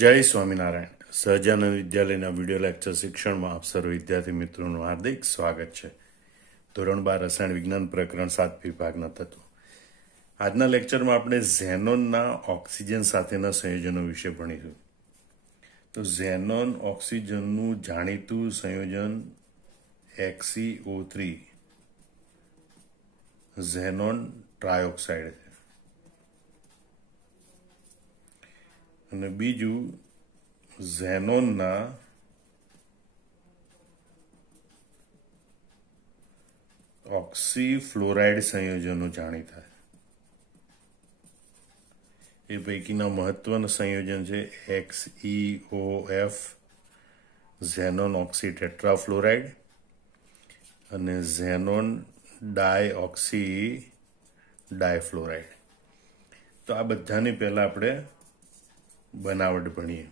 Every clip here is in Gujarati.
જય સ્વામિનારાયણ. સહજાનંદ વિદ્યાલયના વિડીયો લેક્ચર શિક્ષણમાં આપ સર્વ વિદ્યાર્થી મિત્રોનું હાર્દિક સ્વાગત છે. ધોરણ 12 રસાયણ વિજ્ઞાન પ્રકરણ 7 વિભાગના તત્વો. આજના લેક્ચરમાં આપણે ઝેનોનના ઓક્સિજન સાથેના સંયોજનો વિશે ભણીશું. તો ઝેનોન ઓક્સિજનનું જાણીતું સંયોજન HCO3 ઝેનોન ટ્રાયોક્સાઇડ છે અને બીજું ઝેનોનના ઓક્સીફ્લોરાઇડ સંયોજનો જાણીતા છે. એ પૈકીના મહત્વના સંયોજન છે XeOF ઝેનોન ઓક્સી ટેટ્રાફ્લોરાઇડ અને ઝેનોન ડાયઓક્સી ડાયફ્લોરાઇડ. તો આ બધાની પહેલા આપણે બનાવટ ભણીએ.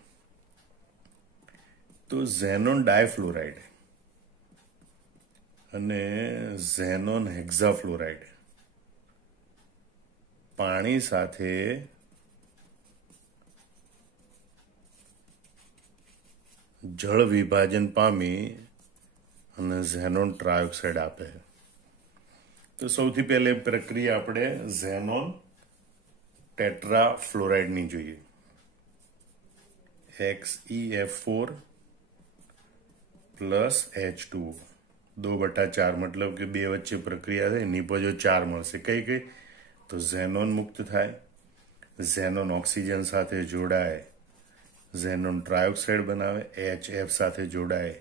તો ઝેનોન ડાયફ્લોરાઇડ અને ઝેનોન હેક્ઝાફ્લોરાઇડ પાણી સાથે જળ વિભાજન પામી અને ઝેનોન ટ્રાયોક્સાઇડ આપે. તો સૌથી પહેલી પ્રક્રિયા આપણે ઝેનોન ટેટ્રાફ્લોરાઇડની જોઈએ. XeF4 प्लस H2O 2/4 मतलब કે બે વચ્ચે પ્રક્રિયા થાય નિપજો 4 મળશે. કઈ કઈ? તો ઝેનોન મુક્ત થાય, ઝેનોન ઓક્સિજન સાથે જોડાય, ઝેનોન ટ્રાયોક્સાઇડ બનાવે, HF સાથે જોડાય,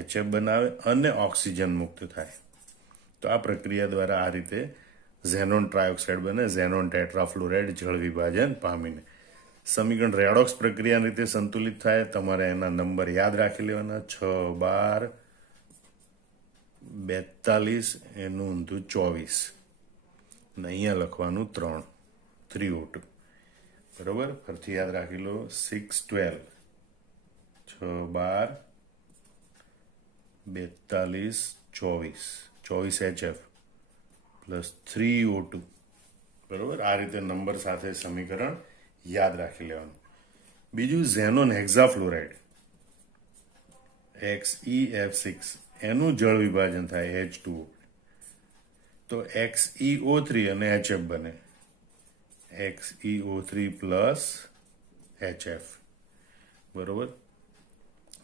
HF બનાવે અને ઓક્સિજન મુક્ત થાય. તો આ પ્રક્રિયા દ્વારા આ રીતે ઝેનોન ટ્રાયોક્સાઇડ બને, ઝેનોન ટેટ્રાફ્લોરાઇડ જળ વિભાજન પામીને. સમીકરણ રેડોક્સ પ્રક્રિયાની રીતે સંતુલિત થાય. તમારે એના નંબર યાદ રાખી લેવાના 6, 12, 42, એનું ઊંધું 24 અને અહીંયા લખવાનું 3 3O2. બરોબર, ફરીથી યાદ રાખી લો. 6, 12, 6, 12, 42, 24 HF પ્લસ 3O2. બરોબર, આ રીતે નંબર સાથે સમીકરણ યાદ રાખી લેવાનું. બીજું ઝેનોન હેક્ઝાફ્લોરાઇડ XeF6 એનું જળ વિભાજન થાય H2O. તો XeO3 અને HF બને XeO3 પ્લસ HF. બરોબર,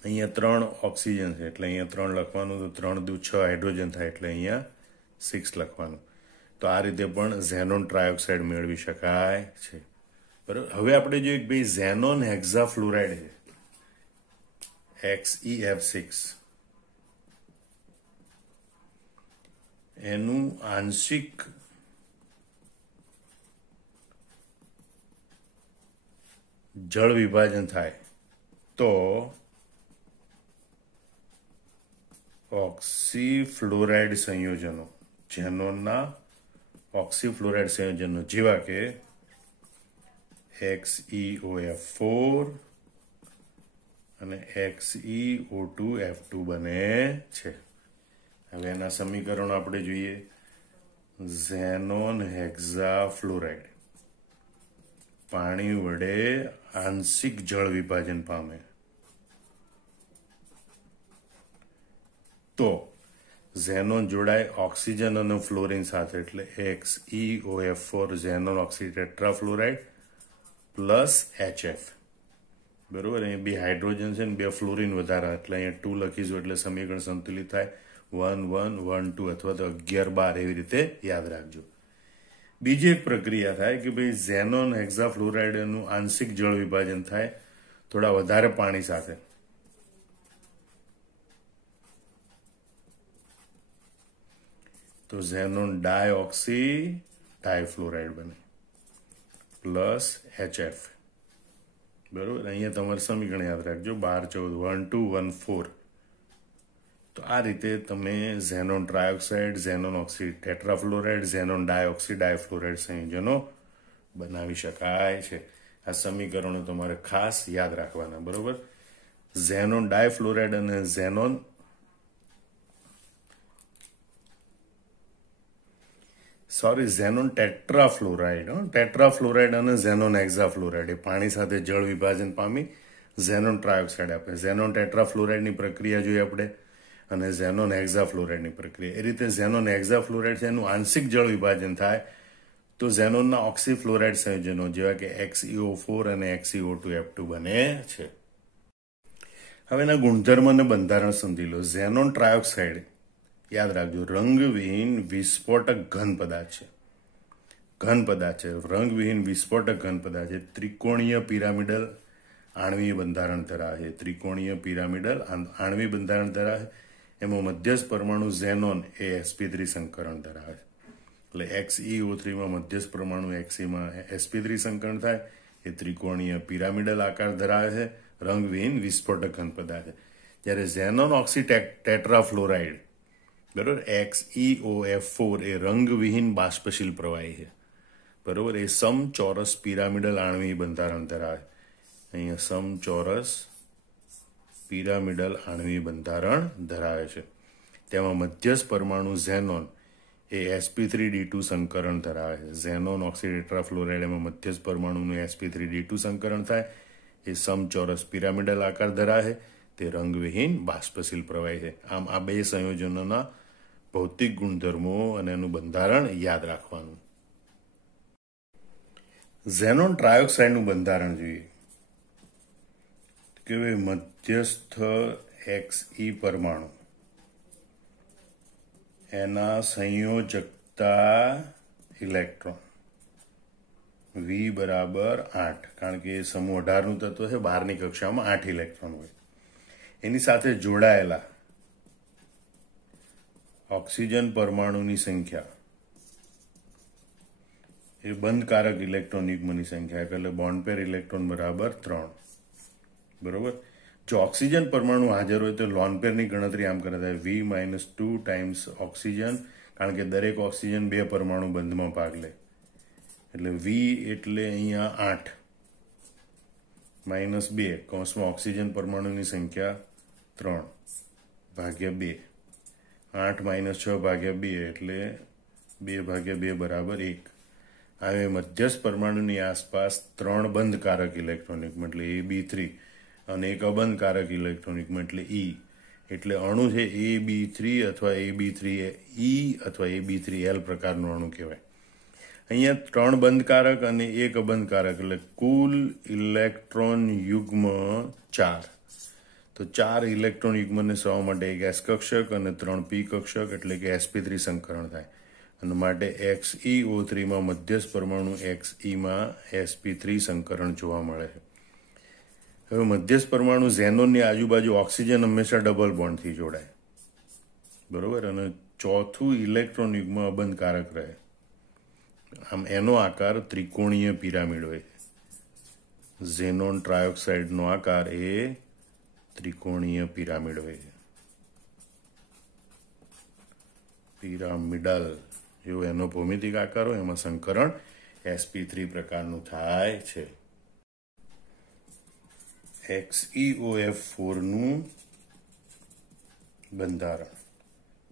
અહીંયા 3 ઓક્સિજન છે એટલે અહીંયા 3 લખવાનું. તો 3 દુ 6 હાઇડ્રોજન થાય એટલે અહીંયા 6 લખવાનું. તો આ રીતે પણ ઝેનોન ટ્રાયોક્સાઇડ મેળવી શકાય છે. બરાબર, હવે આપણે જોઈએ કે ભાઈ ઝેનોન હેક્ઝાફ્લોરાઇડ છે XeF6 એનું આંશિક જળ વિભાજન થાય તો ઓક્સીફ્લોરાઇડ સંયોજનો, ઝેનોનના ઓક્સીફ્લોરાઇડ સંયોજનો જેવા કે XeOF4 અને XeO2F2 બને છે. હવે એના સમીકરણો આપણે જોઈએ. ઝેનોન હેક્ઝાફ્લોરાઇડ પાણી વડે આંશિક જળ વિભાજન પામે તો ઝેનોન જોડાય ઓક્સિજન અને ફ્લોરિન સાથે એટલે XeOF4 xenon oxy tetrafluoride plus HF. બરોબર, અહીંયા 2 હાઇડ્રોજન છે ને 2 ફ્લોરિન વધારે એટલે અહીંયા 2 લખીશું એટલે સમીકરણ સંતુલિત થાય. 1, 1, 1, 2 અથવા તો 11, 12 એવી રીતે યાદ રાખજો. બીજી એક પ્રક્રિયા થાય કે ભાઈ ઝેનોન હેક્ઝાફ્લોરાઇડનું આંશિક જળ વિભાજન થાય થોડા વધારે પાણી સાથે. તો ઝેનોન ડાયઓક્સી ડાયફ્લોરાઇડ બને પ્લસ HF. બરોબર, અહીંયા તમારે સમીકરણ યાદ રાખજો 12, 14, 1, 2, 1, 4. તો આ રીતે તમે xenon trioxide, xenon oxy tetrafluoride, xenon dioxy difluoride સંયોજનો બનાવી શકાય છે. આ સમીકરણો તમારે ખાસ યાદ રાખવાના. બરોબર, ઝેનોન ડાયફ્લોરાઇડ અને સોરી, ઝેનોન ટેટ્રાફ્લોરાઇડ. ટેટ્રાફ્લોરાઇડ અને ઝેનોન હેક્ઝાફ્લોરાઇડ એ પાણી સાથે જળ વિભાજન પામી ઝેનોન ટ્રાયોક્સાઇડ આપે. ઝેનોન ટેટ્રાફ્લોરાઇડની પ્રક્રિયા જોઈએ આપણે, અને ઝેનોન હેક્ઝાફ્લોરાઇડની પ્રક્રિયા. એ રીતે ઝેનોન હેક્ઝાફ્લોરાઇડ છે એનું આંશિક જળ વિભાજન થાય તો ઝેનોનના ઓક્સીફ્લોરાઇડ સંયોજનો જેવા કે XeO4 અને XeO2F2 બને છે. હવે એના ગુણધર્મ અને બંધારણ સમજી લો. ઝેનોન ટ્રાયોક્સાઇડ યાદ રાખજો, રંગવિહીન વિસ્ફોટક ઘન પદાર્થ છે. રંગવિહીન વિસ્ફોટક ઘન પદાર્થ છે. ત્રિકોણીય પિરામિડલ આણ્વીય બંધારણ ધરાવે છે. એમાં મધ્યસ્થ પરમાણુ ઝેનોન એ sp3 સંકરણ ધરાવે છે. એટલે XeO3 માં મધ્યસ્થ પરમાણુ Xe માં sp3 સંકરણ થાય. એ ત્રિકોણીય પિરામિડલ આકાર ધરાવે છે, રંગવિહીન વિસ્ફોટક ઘન પદાર્થ છે. જ્યારે ઝેનોન ઓક્સી ટેટ્રાફ્લોરાઇડ, બરોબર, XeOF4 એ રંગવિહીન બાષ્પશીલ પ્રવાહી છે. બરોબર, એ સમચોરસ પિરામિડલ આણ્વીય બંધારણ ધરાવે. અહીંયા સમચોરસ પિરામિડલ આણ્વીય બંધારણ ધરાવે છે. તેમાં મધ્યસ્થ પરમાણુ ઝેનોન એ sp3d2 સંકરણ ધરાવે છે. ઝેનોન ઓક્સી ટેટ્રાફ્લોરાઇડ એમાં મધ્યસ્થ પરમાણુનું sp3d2 સંકરણ થાય. એ સમચોરસ પિરામિડલ આકાર ધરાવે. તે રંગવિહીન બાષ્પશીલ પ્રવાહી છે. આમ આ બે સંયોજનોના ભૌતિક ગુણધર્મો અને એનું બંધારણ યાદ રાખવાનું. ઝેનોન ટ્રાયોક્સાઇડનું બંધારણ જોઈએ કે મધ્યસ્થ Xe પરમાણુ એના સંયોજકતા ઇલેક્ટ્રોન V બરાબર 8, કારણ કે સમૂહ 18નું તત્વ છે, બહારની કક્ષામાં 8 ઇલેક્ટ્રોન હોય. એની સાથે જોડાયેલા ઓક્સિજન પરમાણુની સંખ્યા એ બંધકારક ઇલેક્ટ્રોન યુગ્મની સંખ્યા, એટલે બોન્ડ પેર ઇલેક્ટ્રોન બરાબર 3. બરોબર. જો ઓક્સિજન પરમાણુ હાજર હોય તો લોન પેરની ગણતરી આમ કરે થાય V-2 ટાઈમ્સ ઓક્સિજન, કારણ કે દરેક ઓક્સિજન 2 પરમાણુ બંધમાં ભાગ લે. એટલે V એટલે અહીંયા 8 -2 કૌંસમાં ઓક્સિજન પરમાણુની સંખ્યા 3 ભાગ્યા 2. 8 - 6 ભાગ્યા 2 એટલે 2 ભાગ્યા 2 બરાબર 1. હવે મધ્યસ્થ પરમાણુની આસપાસ 3 બંધકારક ઇલેક્ટ્રોન યુગ્મ એટલે Ab3 અને એક અબંધકારક ઇલેક્ટ્રોન યુગ્મ એટલે E. એટલે અણુ છે Ab3 અથવા Ab3E અથવા Ab3L પ્રકારનો અણુ કહેવાય. અહીંયા 3 બંધકારક અને એક અબંધકારક, એટલે કુલ ઇલેક્ટ્રોન યુગ્મ 4. તો 4 ઇલેક્ટ્રોન યુગ્મને સવા માટે એક S કક્ષક અને 3 P કક્ષક એટલે કે sp3 સંકરણ થાય. અને માટે XeO3 માં મધ્યસ્થ પરમાણુ Xe માં sp3 સંકરણ જોવા મળે છે. હવે મધ્યસ્થ પરમાણુ ઝેનોનની આજુબાજુ ઓક્સિજન હંમેશા ડબલ બોન્ડથી જોડાય. બરોબર. અને ચોથું ઇલેક્ટ્રોન યુગ્મ અબંધકારક રહે. આમ એનો આકાર ત્રિકોણીય પિરામિડ હોય. ઝેનોન ટ્રાયોક્સાઇડનો આકાર એ ત્રિકોણીય પિરામિડ હોય છે. પિરામિડલ જેવો એનો ભૌમિતિક આકાર હોય, એમાં સંકરણ sp3 પ્રકારનું થાય છે. XeOF4 નું બંધારણ.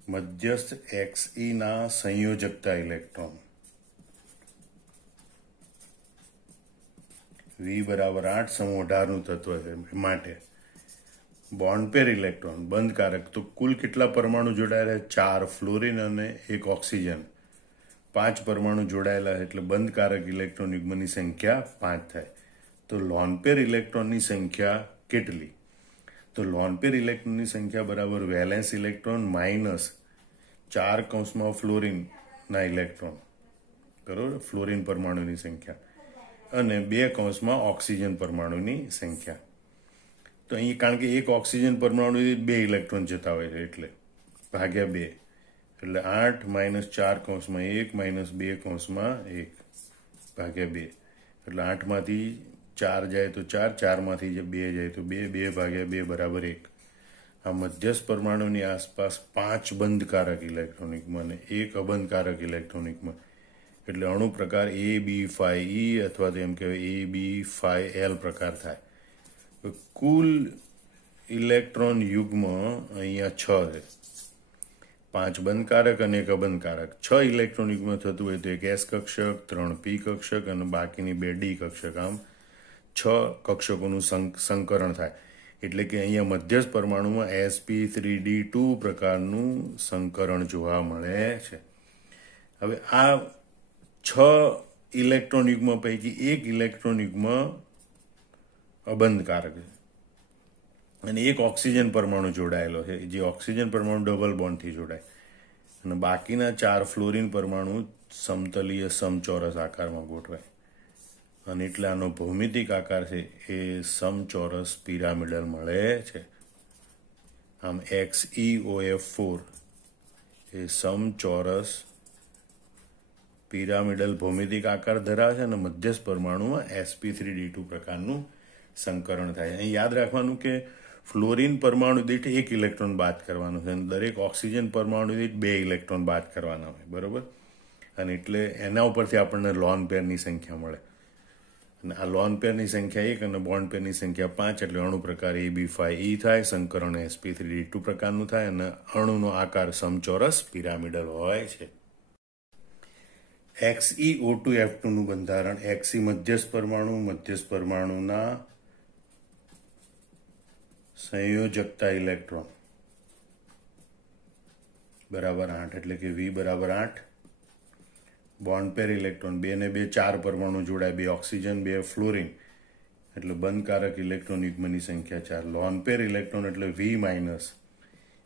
મધ્યસ્થ Xe ના સંયોજકતા ઇલેક્ટ્રોન V બરાબર 8, સમૂહ 18નું તત્વ છે. માટે બોન્ડ પેર ઇલેક્ટ્રોન બંધકારક, તો કુલ કેટલા પરમાણુ જોડાયેલા? 4 ફ્લોરિન અને 1 ઓક્સિજન. 5 પરમાણુ જોડાયેલા, એટલે બંધકારક ઇલેક્ટ્રોન યુગ્મની સંખ્યા 5 થાય. તો લોન પેર ઇલેક્ટ્રોનની સંખ્યા કેટલી? તો લોન પેર ઇલેક્ટ્રોનની સંખ્યા બરાબર વેલેન્સ ઇલેક્ટ્રોન માઇનસ 4 કૌંસમાં ફ્લોરિનના ઇલેક્ટ્રોન, બરોબર, ફ્લોરિન પરમાણુની સંખ્યા, અને 2 કૌંસમાં ઓક્સિજન પરમાણુની સંખ્યા. તો અહીં કારણ કે એક ઓક્સિજન પરમાણુ 2 ઇલેક્ટ્રોન જતા હોય છે, એટલે ભાગ્યા 2, એટલે 8 - 4 કૌંસમાં 1 - 2 કૌંસમાં 1 ભાગ્યા 2, એટલે 8 માંથી 4 જાય તો 4, 4 માંથી 2 જાય તો 2, 2 ભાગ્યા 2 બરાબર 1. આ મધ્યસ્થ પરમાણુની આસપાસ 5 બંધકારક ઇલેક્ટ્રોન યુગ્મ અને 1 અબંધકારક ઇલેક્ટ્રોન યુગ્મ, એટલે અણુ પ્રકાર AB5E અથવા તો એમ કહેવાય AB5L પ્રકાર થાય. કુલ ઇલેક્ટ્રોન યુગ્મ અહીંયા 6 છે. 5 બંધકારક અને 1 અબંધકારક 6 ઇલેક્ટ્રોન યુગ્મ થતું હોય તો એક S કક્ષક, 3 P કક્ષક અને બાકીની 2 D કક્ષક, આમ 6 કક્ષકોનું સંકરણ થાય. એટલે કે અહીંયા મધ્યસ્થ પરમાણુમાં sp3d2 પ્રકારનું સંકરણ જોવા મળે છે. હવે આ 6 ઇલેક્ટ્રોન યુગ્મ પૈકી 1 ઇલેક્ટ્રોન યુગ્મ અબંધકારક છે અને એક ઓક્સિજન પરમાણુ જોડાયેલો છે, જે ઓક્સિજન પરમાણુ ડબલ બોન્ડથી જોડાય, અને બાકીના 4 ફ્લોરિન પરમાણુ સમતલીય સમચોરસ આકારમાં ગોઠવાય, અને એટલે આનો ભૌમિતિક આકાર છે એ સમચોરસ પિરામિડલ મળે છે. આમ XeOF4 એ સમચોરસ પિરામિડલ ભૌમિતિક આકાર ધરાવે છે અને મધ્યસ્થ પરમાણુમાં sp3d2 પ્રકારનું સંકરણ થાય. અહીં યાદ રાખવાનું કે ફ્લોરિન પરમાણુ દીઠ 1 ઇલેક્ટ્રોન બાદ કરવાનો છે અને દરેક ઓક્સિજન પરમાણુ દીઠ 2 ઇલેક્ટ્રોન બાદ કરવાના હોય, બરોબર. અને એટલે એના ઉપરથી આપણને લોન પેરની સંખ્યા મળે, અને આ લોન પેરની સંખ્યા 1 અને બોન્ડ પેરની સંખ્યા 5, એટલે અણુ પ્રકાર AB5E થાય, સંકરણ sp3d2 પ્રકારનું થાય અને અણુનો આકાર સમચોરસ પિરામિડલ હોય છે. XeO2F2 નું બંધારણ. Xe મધ્યસ્થ પરમાણુના સંયોજકતા ઇલેક્ટ્રોન બરાબર 8, એટલે કે V બરાબર 8. બોન્ડ પેર ઇલેક્ટ્રોન 2 ને 2 4 પરમાણુ જોડાય, 2 ઓક્સિજન 2 ફ્લોરિન, એટલે બંધકારક ઇલેક્ટ્રોન યુગ્મની સંખ્યા 4. લોન પેર ઇલેક્ટ્રોન એટલે V માઇનસ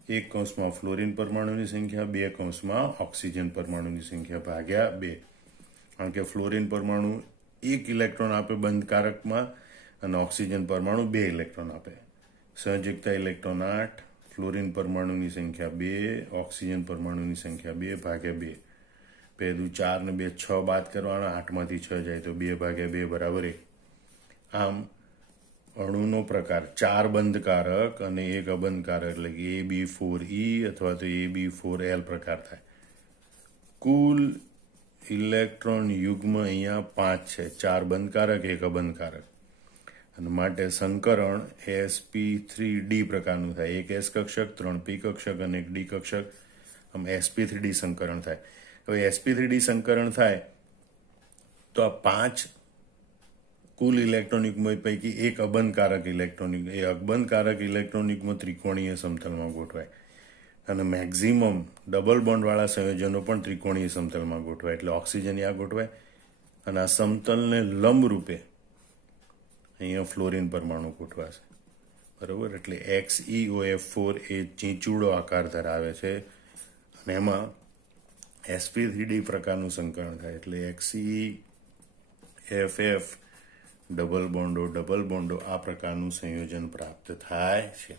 1 કૌંસમાં ફ્લોરિન પરમાણુની સંખ્યા, 2 કૌંસમાં ઓક્સિજન પરમાણુની સંખ્યા ભાગ્યા 2. કારણ કે ફ્લોરિન પરમાણુ 1 ઇલેક્ટ્રોન આપે બંધકારકમાં અને ઓક્સિજન પરમાણુ 2 ઇલેક્ટ્રોન આપે. સંયોજકતા ઇલેક્ટ્રોન 8, ફ્લોરિન પરમાણુની સંખ્યા 2, ઓક્સિજન પરમાણુની સંખ્યા 2 ભાગ્યા 2. 2 × 4 ને 2 6 બાદ કરવાના, 8માંથી 6 જાય તો 2 ભાગ્યા 2 બરાબર 1. આમ અણુનો પ્રકાર 4 બંધકારક અને 1 અબંધકારક, એટલે કે AB4E અથવા તો AB4L પ્રકાર થાય. કુલ ઇલેક્ટ્રોન યુગ્મ અહીંયા 5 છે, 4 બંધકારક 1 અબંધકારક, અને માટે સંકરણ sp3d પ્રકારનું થાય. એક S કક્ષક, 3 P કક્ષક અને 1 D કક્ષક, આમ sp3d સંકરણ થાય. હવે sp3d સંકરણ થાય તો આ 5 કુલ ઇલેક્ટ્રોન યુગ્મ પૈકી 1 અબંધકારક ઇલેક્ટ્રોન યુગ્મ, એ અબંધકારક ઇલેક્ટ્રોન યુગ્મ ત્રિકોણીય સમતલમાં ગોઠવાય, અને મેક્ઝિમમ ડબલ બોન્ડવાળા સંયોજનો પણ ત્રિકોણીય સમતલમાં ગોઠવાય, એટલે ઓક્સિજન આ ગોઠવાય, અને આ સમતલને લંબ રૂપે અહીંયા ફ્લોરિન પરમાણુ ગોઠવાશે, બરોબર. એટલે XeOF4 એ ચીંચુડો આકાર ધરાવે છે અને એમાં sp3d પ્રકારનું સંકરણ થાય, એટલે XeFF ડબલ બોન્ડો આ પ્રકારનું સંયોજન પ્રાપ્ત થાય છે.